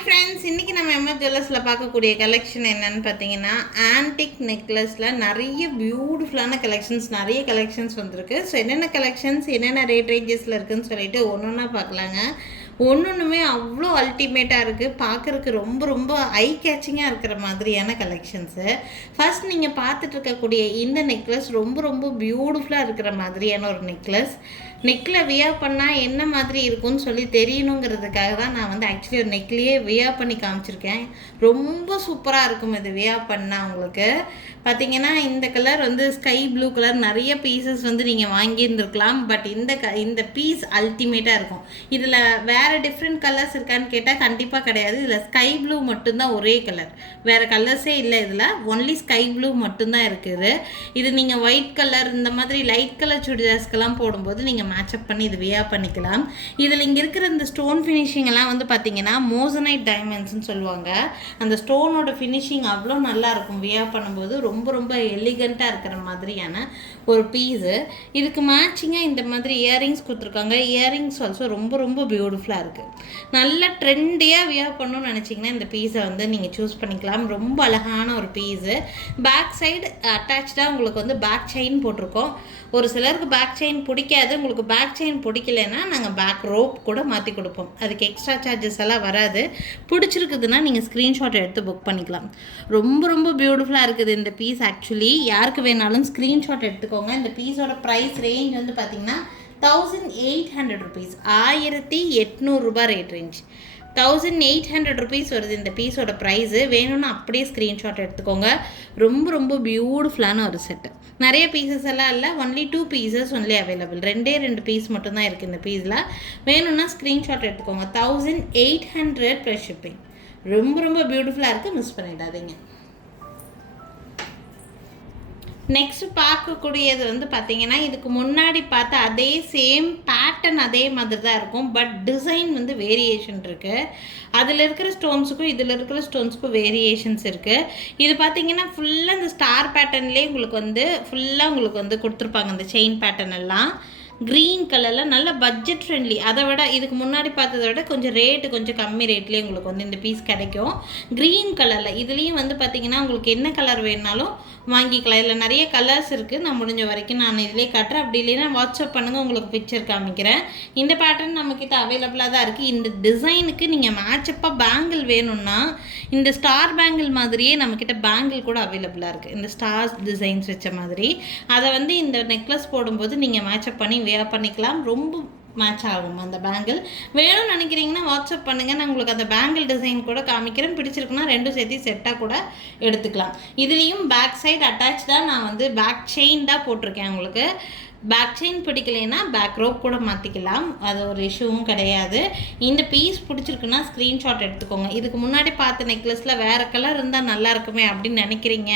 Hi friends, இன்றைக்கி நம்ம MF ஜுவல்லர்ஸில் பார்க்கக்கூடிய கலெக்ஷன் என்னென்னு பார்த்தீங்கன்னா ஆன்டிக் நெக்லஸில் நிறைய பியூட்டிஃபுல்லான நிறைய கலெக்ஷன்ஸ் வந்திருக்கு. ஸோ என்னென்ன கலெக்ஷன்ஸ் என்னென்ன ரேட் ரேஞ்சஸில் இருக்குதுன்னு சொல்லிட்டு ஒன்று ஒன்றா பார்க்கலாங்க. ஒன்றுமே அவ்வளோ அல்டிமேட்டாக இருக்குது, பார்க்குறதுக்கு ரொம்ப ரொம்ப ஐ கேச்சிங்காக இருக்கிற மாதிரியான கலெக்ஷன்ஸு. ஃபர்ஸ்ட் நீங்கள் பார்த்துட்டு இருக்கக்கூடிய இந்த நெக்லஸ் ரொம்ப ரொம்ப பியூட்டிஃபுல்லாக இருக்கிற மாதிரியான ஒரு நெக்கில் வியர் பண்ணால் என்ன மாதிரி இருக்கும்னு சொல்லி தெரியணுங்கிறதுக்காக தான் நான் வந்து ஆக்சுவலி ஒரு நெக்லேயே வியர் பண்ணி காமிச்சிருக்கேன். ரொம்ப சூப்பராக இருக்கும் இது வியர் பண்ணால். உங்களுக்கு பார்த்தீங்கன்னா இந்த கலர் வந்து ஸ்கை ப்ளூ கலர் நிறைய பீசஸ் வந்து நீங்கள் வாங்கியிருந்துருக்கலாம். பட் இந்த பீஸ் அல்டிமேட்டாக இருக்கும். இதில் வேறு டிஃப்ரெண்ட் கலர்ஸ் இருக்கான்னு கேட்டால் கண்டிப்பாக கிடையாது. இதில் ஸ்கை ப்ளூ மட்டும்தான் ஒரே கலர், வேறு கலர்ஸே இல்லை. இதில் ஒன்லி ஸ்கை ப்ளூ மட்டும்தான் இருக்குது. இது நீங்கள் ஒயிட் கலர் இந்த மாதிரி லைட் கலர் சுடிதார்ஸ்க்கெல்லாம் போடும்போது நீங்கள் மேட்சப் பண்ணி இது வியர் பண்ணிக்கலாம். இதில் இங்கே இருக்கிற இந்த ஸ்டோன் ஃபினிஷிங் எல்லாம் வந்து பார்த்தீங்கன்னா மோசனைட் டைமண்ட்ஸ்ன்னு சொல்லுவாங்க. அந்த ஸ்டோனோட ஃபினிஷிங் அவ்வளோ நல்லா இருக்கும். வியர் பண்ணும்போது ரொம்ப ரொம்ப எலிகண்ட்டாக இருக்கிற மாதிரியான ஒரு பீஸு. இதுக்கு மேட்சிங்காக இந்த மாதிரி இயரிங்ஸ் கொடுத்துருக்காங்க. இயரிங்ஸ் ஆல்சோ ரொம்ப ரொம்ப பியூட்டிஃபுல்லாக இருக்குது. நல்ல ட்ரெண்டியாக வியர் பண்ணணும்னு நினச்சிங்கன்னா இந்த பீஸை வந்து நீங்கள் சூஸ் பண்ணிக்கலாம். ரொம்ப அழகான ஒரு பீஸு. பேக் சைடு அட்டாச்சாக உங்களுக்கு வந்து பேக் செயின் போட்டிருக்கோம். ஒரு சிலருக்கு பேக் செயின் பிடிக்காது. உங்களுக்கு பேக் செயின் பிடிக்கலைன்னா நாங்கள் பேக் ரோப் கூட மாற்றி கொடுப்போம். அதுக்கு எக்ஸ்ட்ரா சார்ஜஸ் எல்லாம் வராது. பிடிச்சிருக்குதுன்னா நீங்கள் ஸ்க்ரீன்ஷாட் எடுத்து புக் பண்ணிக்கலாம். ரொம்ப ரொம்ப பியூட்டிஃபுல்லாக இருக்குது இந்த பீஸ். ஆக்சுவலி யாருக்கு வேணாலும் ஸ்க்ரீன்ஷாட் எடுத்துக்கோங்க. இந்த பீஸோட ப்ரைஸ் ரேஞ்ச் வந்து பார்த்திங்கன்னா 1800 rupees, 1800 ரூபாய் ரேட் ரேஞ்ச். 1800 rupees வருது இந்த பீஸோட ப்ரைஸு. வேணும்னா அப்படியே ஸ்க்ரீன்ஷாட் எடுத்துக்கோங்க. ரொம்ப ரொம்ப பியூட்டிஃபுல்லான ஒரு செட்டு. நிறைய பீசஸ் எல்லாம் இல்லை, only 2 pieces only available. 2 piece மட்டும்தான் இருக்குது இந்த பீஸில். வேணும்னா ஸ்க்ரீன்ஷாட் எடுத்துக்கோங்க. 1800 ப்ளஸ் ஷிப்பிங். ரொம்ப ரொம்ப பியூட்டிஃபுல்லாக இருக்குது, மிஸ் பண்ணிடாதீங்க. நெக்ஸ்ட் பார்க்கக்கூடியது வந்து பார்த்தீங்கன்னா இதுக்கு முன்னாடி பார்த்த அதே சேம் பேட்டர்ன் அதே மாதிரி தான் இருக்கும். பட் டிசைன் வந்து வேரியேஷன் இருக்குது. அதில் இருக்கிற ஸ்டோன்ஸுக்கும் இதில் இருக்கிற ஸ்டோன்ஸுக்கும் வேரியேஷன்ஸ் இருக்குது. இது பார்த்தீங்கன்னா ஃபுல்லாக இந்த ஸ்டார் பேட்டர்ன்லேயே உங்களுக்கு வந்து கொடுத்துருப்பாங்க. இந்த செயின் பேட்டர்ன் எல்லாம் க்ரீன் கலரில் நல்ல பட்ஜெட் ஃப்ரெண்ட்லி. அதை விட இதுக்கு முன்னாடி பார்த்ததை விட கொஞ்சம் கம்மி ரேட்லேயே உங்களுக்கு வந்து இந்த பீஸ் கிடைக்கும். க்ரீன் கலரில் இதுலேயும் வந்து பார்த்திங்கன்னா உங்களுக்கு என்ன கலர் வேணுனாலும் வாங்கிக்கலாம். இதில் நிறைய கலர்ஸ் இருக்குது. நான் முடிஞ்ச வரைக்கும் நான் இதிலே காட்டுறேன். அப்படி இல்லைன்னா வாட்ஸ்அப் பண்ணுங்கள், உங்களுக்கு பிக்சர் காமிக்கிறேன். இந்த பேட்டர்ன் நம்மக்கிட்ட அவைலபிளாக தான் இருக்குது. இந்த டிசைனுக்கு நீங்கள் மேட்சப்பாக பேங்கிள் வேணும்னா இந்த ஸ்டார் பேங்கிள் மாதிரியே நம்மக்கிட்ட பேங்கிள் கூட அவைலபிளாக இருக்குது. இந்த ஸ்டார்ஸ் டிசைன்ஸ் வச்ச மாதிரி அதை வந்து இந்த நெக்லஸ் போடும்போது நீங்கள் மேட்சப் பண்ணி வியர் பண்ணிக்கலாம். ரொம்ப மேட்ச் ஆகும் அந்த பேங்கிள். வேணும்னு நினைக்கிறீங்கன்னா வாட்ஸ்அப் பண்ணுங்கள், நான் உங்களுக்கு அந்த பேங்கிள் டிசைன் கூட காமிக்கிறேன். பிடிச்சிருக்குன்னா ரெண்டும் சேர்த்து செட்டாக கூட எடுத்துக்கலாம். இதுலேயும் பேக் சைடு அட்டாச்சாக நான் வந்து பேக் செயின் தான் போட்டிருக்கேன். உங்களுக்கு பேக் செயின் பிடிக்கலைன்னா பேக் ரோப் கூட மாற்றிக்கலாம். அது ஒரு இஷ்யூவும் கிடையாது. இந்த பீஸ் பிடிச்சிருக்குன்னா ஸ்க்ரீன்ஷாட் எடுத்துக்கோங்க. இதுக்கு முன்னாடி பார்த்த நெக்லஸில் வேறு கலர் இருந்தால் நல்லா இருக்குமே அப்படின்னு நினைக்கிறீங்க,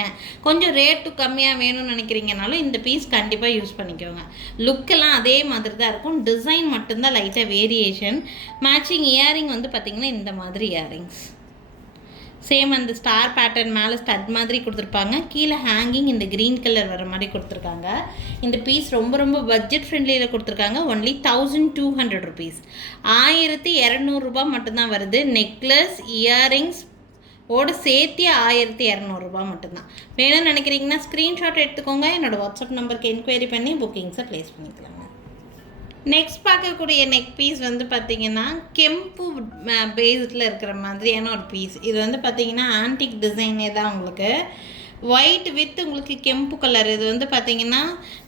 கொஞ்சம் ரேட்டு கம்மியாக வேணும்னு நினைக்கிறீங்கனாலும் இந்த பீஸ் கண்டிப்பாக யூஸ் பண்ணிக்கோங்க. லுக்கெல்லாம் அதே மாதிரி தான் இருக்கும். டிசைன் மட்டும்தான் லைட்டாக வேரியேஷன். மேட்சிங் இயரிங் வந்து பார்த்திங்கன்னா இந்த மாதிரி இயரிங்ஸ் சேம் அந்த ஸ்டார் பேட்டர்ன் மேலே ஸ்டட் மாதிரி கொடுத்துருப்பாங்க. கீழே ஹேங்கிங் இந்த க்ரீன் கலர் வர மாதிரி கொடுத்துருக்காங்க. இந்த பீஸ் ரொம்ப ரொம்ப பட்ஜெட் ஃப்ரெண்ட்லியில் கொடுத்துருக்காங்க. ஒன்லி 1200 rupees, 1200 ரூபாய் மட்டும்தான் வருது. நெக்லஸ் இயரிங்ஸ் ஓட சேர்த்து 1200 ரூபாய் மட்டும்தான். வேணும்னு நினைக்கிறீங்கன்னா ஸ்க்ரீன்ஷாட் எடுத்துக்கோங்க. என்னோடய வாட்ஸ்அப் நம்பருக்கு என்கொயரி பண்ணி புக்கிங்ஸை ப்ளேஸ் பண்ணிக்கலாங்க. நெக்ஸ்ட் பார்க்கக்கூடிய நெக் பீஸ் வந்து பார்த்திங்கன்னா கெம்பு பேஸில் இருக்கிற மாதிரியான ஒரு பீஸ். இது வந்து பார்த்திங்கன்னா ஆன்டிக் டிசைனே தான். உங்களுக்கு ஒயிட் வித் உங்களுக்கு கெம்பு கலர். இது வந்து பார்த்திங்கன்னா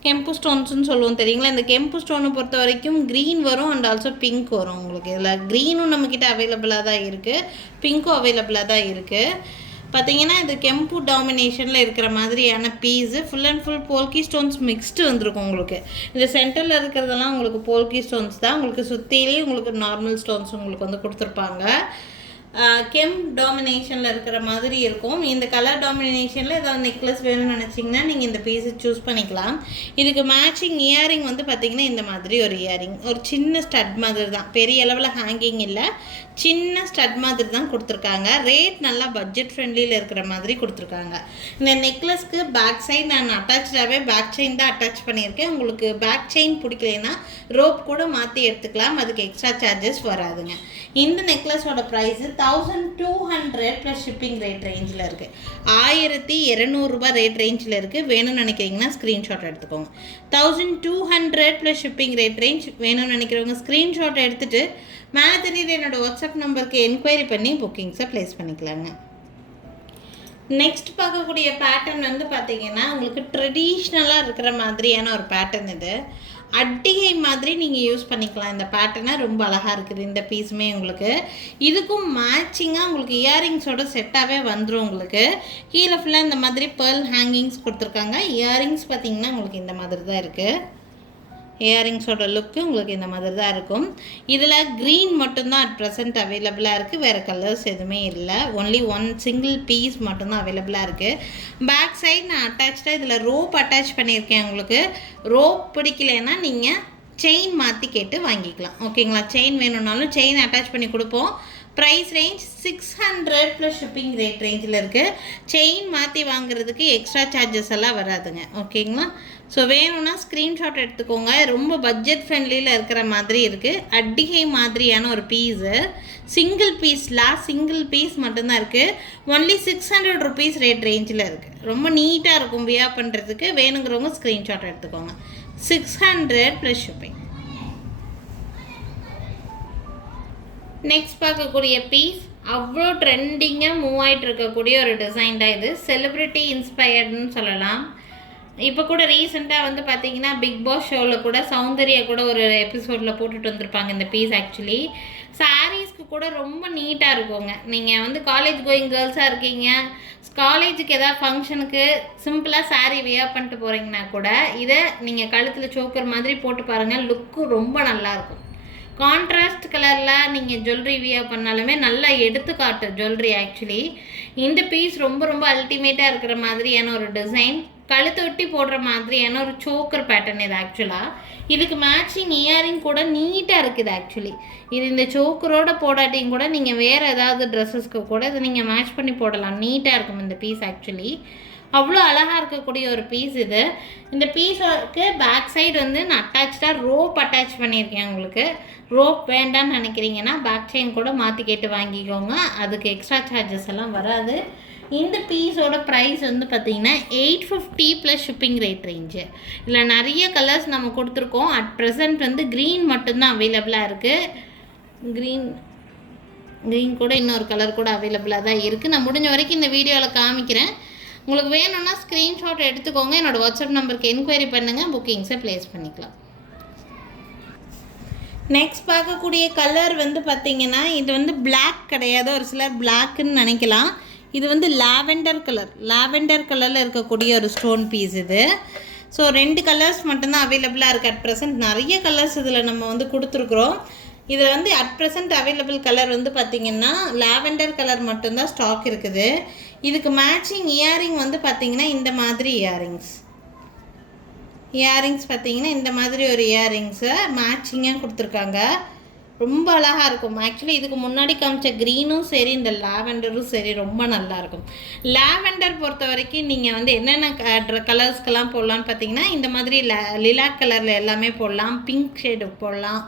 கெம்பு ஸ்டோன்ஸ்னு சொல்லுவோம் தெரியுங்களா. இந்த கெம்பு ஸ்டோனை பொறுத்த வரைக்கும் க்ரீன் வரும் அண்ட் ஆல்சோ பிங்க் வரும். உங்களுக்கு இதில் க்ரீனும் நம்மக்கிட்ட அவைலபிளாக தான் இருக்குது, பிங்க்கும் அவைலபிளாக தான் இருக்குது. பார்த்தீங்கன்னா இது கெம்பு டாமினேஷனில் இருக்கிற மாதிரியான piece. Full and full polki stones mixed வந்திருக்கும். உங்களுக்கு இந்த சென்டரில் இருக்கிறதெல்லாம் உங்களுக்கு போல்கி ஸ்டோன்ஸ் தான். உங்களுக்கு சுற்றிலே உங்களுக்கு நார்மல் ஸ்டோன்ஸ் உங்களுக்கு வந்து கொடுத்துருப்பாங்க. கெம் டாமினேஷனில் இருக்கிற மாதிரி இருக்கும். இந்த கலர் டாமினேஷனில் ஏதாவது நெக்லஸ் வேணும்னு நினச்சிங்கன்னா நீங்கள் இந்த பீஸை சூஸ் பண்ணிக்கலாம். இதுக்கு மேட்சிங் இயரிங் வந்து பார்த்திங்கன்னா இந்த மாதிரி ஒரு இயரிங், ஒரு சின்ன ஸ்டட் மாதிரி தான். பெரிய அளவில் ஹேங்கிங் இல்லை, சின்ன ஸ்டட் மாதிரி தான் கொடுத்துருக்காங்க. ரேட் நல்லா பட்ஜெட் ஃப்ரெண்ட்லியில் இருக்கிற மாதிரி கொடுத்துருக்காங்க. இந்த நெக்லஸ்க்கு பேக் சைட் நான் அட்டாச்சாகவே பேக் செயின் தான் அட்டாச் பண்ணியிருக்கேன். உங்களுக்கு பேக் செயின் பிடிக்கலைன்னா ரோப் கூட மாற்றி எடுத்துக்கலாம், அதுக்கு எக்ஸ்ட்ரா சார்ஜஸ் வராதுங்க. இந்த நெக்லஸோட ப்ரைஸு 1200 ப்ளஸ் ஷிப்பிங் ரேட் ரேஞ்சில் இருக்குது. 1200 ரேட் ரேஞ்சில் இருக்குது. வேணும்னு நினைக்கிறீங்கன்னா ஸ்க்ரீன்ஷாட் எடுத்துக்கோங்க. 1200 ப்ளஸ் ஷிப்பிங் ரேட் ரேஞ்ச் வேணும்னு நினைக்கிறவங்க ஸ்க்ரீன்ஷாட் எடுத்துகிட்டு மேலே தெரியுது என்னோடய வாட்ஸ்அப் நம்பருக்கு என்கொயரி பண்ணி புக்கிங்ஸை ப்ளேஸ் பண்ணிக்கலாங்க. நெக்ஸ்ட் பார்க்கக்கூடிய பேட்டர்ன் வந்து பார்த்திங்கன்னா உங்களுக்கு ட்ரெடிஷ்னலாக இருக்கிற மாதிரியான ஒரு பேட்டர்ன். இது அட்டிகை மாதிரி நீங்கள் யூஸ் பண்ணிக்கலாம். இந்த பேட்டர்னை ரொம்ப அழகாக இருக்குது. இந்த பீஸுமே உங்களுக்கு இதுக்கும் மேட்சிங்காக உங்களுக்கு இயரிங்ஸோட செட்டாகவே வந்துடும். உங்களுக்கு கீழே ஃபுல்லாக இந்த மாதிரி பேர்ல் ஹேங்கிங்ஸ் கொடுத்துருக்காங்க. இயரிங்ஸ் பார்த்திங்கன்னா உங்களுக்கு இந்த மாதிரி தான் இருக்குது. இயரிங்ஸோட லுக்கு உங்களுக்கு இந்த மாதிரி தான் இருக்கும். இதில் க்ரீன் மட்டும்தான் அட் ப்ரெசென்ட் அவைலபிளாக இருக்குது. வேறு கலர்ஸ் எதுவுமே இல்லை. ஒன்லி ஒன் சிங்கிள் பீஸ் மட்டும்தான் அவைலபிளாக இருக்குது. பேக் சைட் நான் அட்டாச்சாக இதில் ரோப் அட்டாச் பண்ணியிருக்கேன். உங்களுக்கு ரோப் பிடிக்கலைன்னா நீங்கள் செயின் மாற்றி கேட்டு வாங்கிக்கலாம். ஓகேங்களா? செயின் வேணும்னாலும் செயின் அட்டாச் பண்ணி கொடுப்போம். Price range 600 plus shipping rate ரேஞ்சில் இருக்குது. செயின் மாற்றி வாங்குறதுக்கு எக்ஸ்ட்ரா சார்ஜஸ் எல்லாம் வராதுங்க. ஓகேங்களா? ஸோ வேணும்னா ஸ்க்ரீன்ஷாட் எடுத்துக்கோங்க. ரொம்ப பட்ஜெட் ஃப்ரெண்ட்லியில் இருக்கிற மாதிரி இருக்குது. அட்டிகை மாதிரியான ஒரு பீஸு. சிங்கிள் பீஸ் மட்டும்தான் இருக்குது. ஒன்லி 600 ருபீஸ் ரேட் ரேஞ்சில் இருக்குது. ரொம்ப நீட்டாக இருக்கும் வியர் பண்ணுறதுக்கு. வேணுங்கிறவங்க ஸ்க்ரீன்ஷாட் எடுத்துக்கோங்க. 600 ப்ளஸ் ஷிப்பிங். நெக்ஸ்ட் பார்க்கக்கூடிய பீஸ் அவ்வளோ ட்ரெண்டிங்காக மூவ் ஆகிட்டு இருக்கக்கூடிய ஒரு டிசைன் தான் இது. செலிப்ரிட்டி இன்ஸ்பயர்டுன்னு சொல்லலாம். இப்போ கூட ரீசெண்டாக வந்து பார்த்தீங்கன்னா பிக் பாஸ் ஷோவில் கூட சௌந்தர்யா கூட ஒரு எபிசோடில் போட்டுட்டு வந்திருப்பாங்க இந்த பீஸ். ஆக்சுவலி சாரீஸ்க்கு கூட ரொம்ப நீட்டாக இருக்குங்க. நீங்கள் வந்து காலேஜ் கோயிங் கேர்ள்ஸாக இருக்கீங்க, காலேஜுக்கு எதாவது ஃபங்க்ஷனுக்கு சிம்பிளாக சாரீ வியர் பண்ணிட்டு போகிறீங்கன்னா கூட இதை நீங்கள் கழுத்தில் சோக்கர் மாதிரி போட்டு பாருங்கள். லுக்கு ரொம்ப நல்லாயிருக்கும். கான்ட்ராஸ்ட் கலரில் நீங்கள் ஜுவல்லரி வியர் பண்ணாலுமே நல்லா எடுத்துக்காட்டு ஜுவல்லரி. ஆக்சுவலி இந்த பீஸ் ரொம்ப ரொம்ப அல்டிமேட்டாக இருக்கிற மாதிரியான ஒரு டிசைன். கழுத்தை ஒட்டி போடுற மாதிரியான ஒரு சோக்கர் பேட்டர்ன் இது. ஆக்சுவலாக இதுக்கு மேட்சிங் இயரிங் கூட நீட்டாக இருக்குது. ஆக்சுவலி இது இந்த சோக்கரோட போடாட்டியும் கூட நீங்கள் வேறு ஏதாவது ட்ரெஸ்ஸஸ்க்கு கூட இதை நீங்கள் மேட்ச் பண்ணி போடலாம். நீட்டாக இருக்கும் இந்த பீஸ். ஆக்சுவலி அவ்வளோ அழகாக இருக்கக்கூடிய ஒரு பீஸ் இது. இந்த பீஸுக்கு பேக் சைடு வந்து நான் அட்டாச்சாக ரோப் அட்டாச் பண்ணியிருக்கேன். உங்களுக்கு ரோப் வேண்டான்னு நினைக்கிறீங்கன்னா பேக் செயின் கூட மாற்றி கேட்டு வாங்கிக்கோங்க. அதுக்கு எக்ஸ்ட்ரா சார்ஜஸ் எல்லாம் வராது. இந்த பீஸோட ப்ரைஸ் வந்து பார்த்திங்கன்னா 850 ப்ளஸ் ஷிப்பிங் ரேட் ரேஞ்சு. இதில் நிறைய கலர்ஸ் நம்ம கொடுத்துருக்கோம். அட் ப்ரெசென்ட் வந்து க்ரீன் மட்டும்தான் அவைலபிளாக இருக்குது. க்ரீன் கூட இன்னொரு கலர் கூட அவைலபிளாக தான் இருக்குது. நான் முடிஞ்ச வரைக்கும் இந்த வீடியோவில் காமிக்கிறேன். உங்களுக்கு வேணும்னா ஸ்க்ரீன்ஷாட் எடுத்துக்கோங்க. என்னோடய வாட்ஸ்அப் நம்பருக்கு என்கொயரி பண்ணுங்கள். புக்கிங்ஸை ப்ளேஸ் பண்ணிக்கலாம். நெக்ஸ்ட் பார்க்கக்கூடிய கலர் வந்து பார்த்திங்கன்னா இது வந்து பிளாக் கிடையாது. ஒரு சிலர் பிளாக்குன்னு நினைக்கலாம். இது வந்து லாவெண்டர் கலரில் இருக்கக்கூடிய ஒரு ஸ்டோன் பீஸ் இது. ஸோ 2 கலர்ஸ் மட்டும்தான் அவைலபிளாக இருக்குது அட் ப்ரெசென்ட். நிறைய கலர்ஸ் இதில் நம்ம வந்து கொடுத்துருக்குறோம். இதில் வந்து அட் ப்ரெசென்ட் அவைலபிள் கலர் வந்து பார்த்திங்கன்னா லாவெண்டர் கலர் மட்டும்தான் ஸ்டாக் இருக்குது. இதுக்கு மேட்சிங் இயரிங் வந்து பார்த்திங்கன்னா இந்த மாதிரி இயரிங்ஸ் பார்த்திங்கன்னா இந்த மாதிரி ஒரு இயரிங்ஸை மேட்சிங்காக கொடுத்துருக்காங்க. ரொம்ப அழகாக இருக்கும். ஆக்சுவலி இதுக்கு முன்னாடி காமிச்ச க்ரீனும் சரி இந்த லாவெண்டரும் சரி ரொம்ப நல்லாயிருக்கும். லாவெண்டர் பொறுத்த வரைக்கும் நீங்கள் வந்து என்னென்ன கலர்ஸ்க்கெல்லாம் போடலான்னு பார்த்தீங்கன்னா இந்த மாதிரி லிலாக் கலரில் எல்லாமே போடலாம். பிங்க் ஷேடு போடலாம்,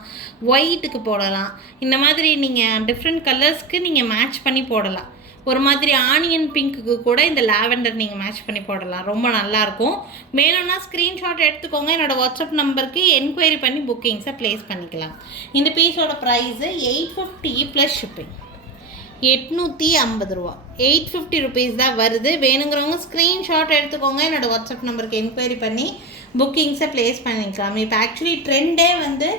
ஒயிட்டுக்கு போடலாம். இந்த மாதிரி நீங்கள் டிஃப்ரெண்ட் கலர்ஸ்க்கு நீங்கள் மேட்ச் பண்ணி போடலாம். ஒரு மாதிரி ஆனியன் பிங்க்குக்கு கூட இந்த லாவெண்டர் நீங்கள் மேட்ச் பண்ணி போடலாம். ரொம்ப நல்லாயிருக்கும். வேணும்னா ஸ்க்ரீன்ஷாட் எடுத்துக்கோங்க. என்னோடய வாட்ஸ்அப் நம்பருக்கு என்கொயரி பண்ணி புக்கிங்ஸை ப்ளேஸ் பண்ணிக்கலாம். இந்த பீஸோட ப்ரைஸு 850 ப்ளஸ் ஷிப்பிங். 850 ரூபா. 850 ருபீஸ் தான் வருது. வேணுங்கிறவங்க ஸ்க்ரீன்ஷாட் எடுத்துக்கோங்க. என்னோடய வாட்ஸ்அப் நம்பருக்கு என்கொயரி பண்ணி புக்கிங்ஸை ப்ளேஸ் பண்ணிக்கலாம். இப்போ ஆக்சுவலி ட்ரெண்டே வந்து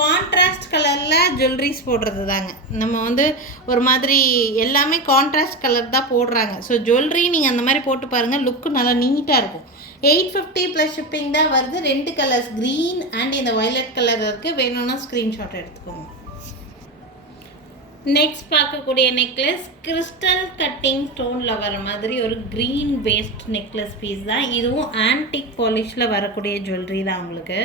கான்ட்ராஸ்ட் கலரில் ஜுவல்லரிஸ் போடுறது தாங்க. நம்ம வந்து ஒரு மாதிரி எல்லாமே கான்ட்ராஸ்ட் கலர் தான் போடுறாங்க. ஸோ ஜுவல்லரி நீங்கள் அந்த மாதிரி போட்டு பாருங்கள். லுக்கு நல்லா நீட்டாக இருக்கும். 850 ப்ளஸ் ஷிப்பிங் தான் வருது. 2 கலர்ஸ் க்ரீன் அண்ட் இந்த வயலட் கலர் இருக்குது. வேணும்னா ஸ்க்ரீன்ஷாட் எடுத்துக்கோங்க. நெக்ஸ்ட் பார்க்கக்கூடிய நெக்லஸ் கிறிஸ்டல் கட்டிங் ஸ்டோனில் வர மாதிரி ஒரு க்ரீன் பேஸ்ட் நெக்லஸ் பீஸ் தான். இதுவும் ஆன்டிக் பாலிஷில் வரக்கூடிய ஜுவல்லரி தான் உங்களுக்கு.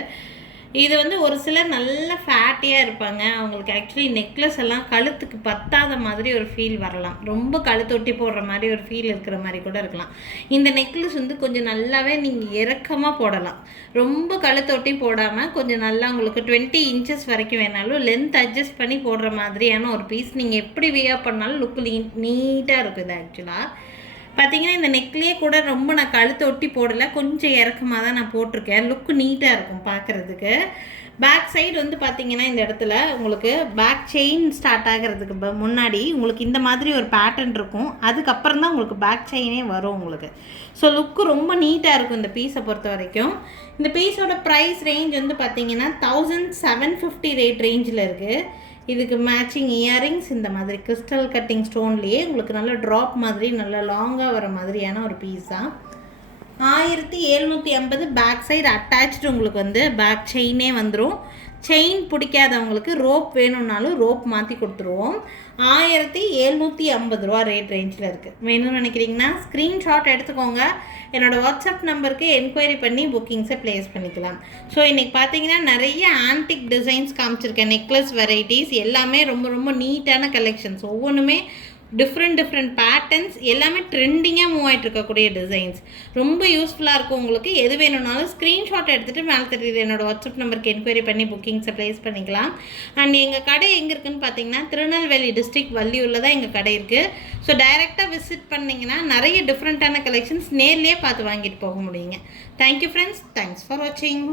இது வந்து ஒரு சிலர் நல்ல ஃபேட்டியாக இருப்பாங்க, அவங்களுக்கு ஆக்சுவலி நெக்லஸ் எல்லாம் கழுத்துக்கு பத்தாத மாதிரி ஒரு ஃபீல் வரலாம், ரொம்ப கழுத்தொட்டி போடுற மாதிரி ஒரு ஃபீல் இருக்கிற மாதிரி கூட இருக்கலாம். இந்த நெக்லஸ் வந்து கொஞ்சம் நல்லாவே நீங்கள் இறக்கமாக போடலாம், ரொம்ப கழுத்தொட்டி போடாமல் கொஞ்சம் நல்லா உங்களுக்கு 20 இன்ச்சஸ் வரைக்கும் வேணாலும் லென்த் அட்ஜஸ்ட் பண்ணி போடுற மாதிரியான ஒரு பீஸ். நீங்கள் எப்படி வியர் பண்ணாலும் லுக்கு நீட்டாக இருக்கும். இது ஆக்சுவலாக பார்த்தீங்கன்னா இந்த நெக்லேயே கூட ரொம்ப நான் கழுத்தை ஒட்டி போடலை, கொஞ்சம் இறக்கமாக தான் நான் போட்டிருக்கேன். லுக்கு நீட்டாக இருக்கும் பார்க்குறதுக்கு. பேக் சைடு வந்து பார்த்தீங்கன்னா இந்த இடத்துல உங்களுக்கு பேக் செயின் ஸ்டார்ட் ஆகிறதுக்கு முன்னாடி உங்களுக்கு இந்த மாதிரி ஒரு பேட்டர்ன் இருக்கும், அதுக்கப்புறம் தான் உங்களுக்கு பேக் செயினே வரும் உங்களுக்கு. ஸோ லுக்கு ரொம்ப நீட்டாக இருக்கும் இந்த பீஸை பொறுத்த வரைக்கும். இந்த பீஸோட ப்ரைஸ் ரேஞ்ச் வந்து பார்த்தீங்கன்னா 1750 ரேட் ரேஞ்சில் இருக்குது. இதுக்கு மேட்சிங் இயரிங்ஸ் இந்த மாதிரி கிறிஸ்டல் கட்டிங் ஸ்டோன்லேயே உங்களுக்கு நல்ல ட்ராப் மாதிரி நல்ல லாங்காக வர மாதிரியான ஒரு பீஸ் தான். 1750 பேக் சைடு அட்டாச்சு உங்களுக்கு வந்து பேக் செயினே வந்துடும். செயின் பிடிக்காதவங்களுக்கு ரோப் வேணும்னாலும் ரோப் மாற்றி கொடுத்துருவோம். 1750 ரூபா ரேட் ரேஞ்சில் இருக்குது. வேணும்னு நினைக்கிறீங்கன்னா ஸ்க்ரீன்ஷாட் எடுத்துக்கோங்க, என்னோடய வாட்ஸ்அப் நம்பருக்கு என்கொயரி பண்ணி புக்கிங்ஸை ப்ளேஸ் பண்ணிக்கலாம். ஸோ இன்றைக்கி பார்த்தீங்கன்னா நிறைய ஆன்டிக் டிசைன்ஸ் காமிச்சிருக்கேன், நெக்லஸ் வெரைட்டிஸ் எல்லாமே ரொம்ப ரொம்ப நீட்டான கலெக்ஷன்ஸ், ஒவ்வொன்றுமே டிஃப்ரெண்ட் பேட்டர்ன்ஸ், எல்லாமே ட்ரெண்டிங்காக மூவ் ஆகிட்டு இருக்கக்கூடிய டிசைன்ஸ். ரொம்ப யூஸ்ஃபுல்லாக இருக்கும் உங்களுக்கு. எது வேணும்னாலும் ஸ்க்ரீன்ஷாட் எடுத்துகிட்டு மேலே தெரியுது என்னோடய வாட்ஸ்அப் நம்பருக்கு என்கொயரி பண்ணி புக்கிங்ஸை ப்ளேஸ் பண்ணிக்கலாம். அண்ட் எங்கள் கடை எங்கே இருக்குதுன்னு பார்த்தீங்கன்னா திருநெல்வேலி டிஸ்ட்ரிக்ட் வள்ளியூரில் தான் எங்கள் கடை இருக்குது. ஸோ டைரெக்டாக விசிட் பண்ணிங்கன்னா நிறைய டிஃப்ரெண்ட்டான கலெக்ஷன்ஸ் நேர்லேயே பார்த்து வாங்கிட்டு போக முடியுங்க. தேங்க்யூ ஃப்ரெண்ட்ஸ், தேங்க்ஸ் ஃபார் வாட்சிங்.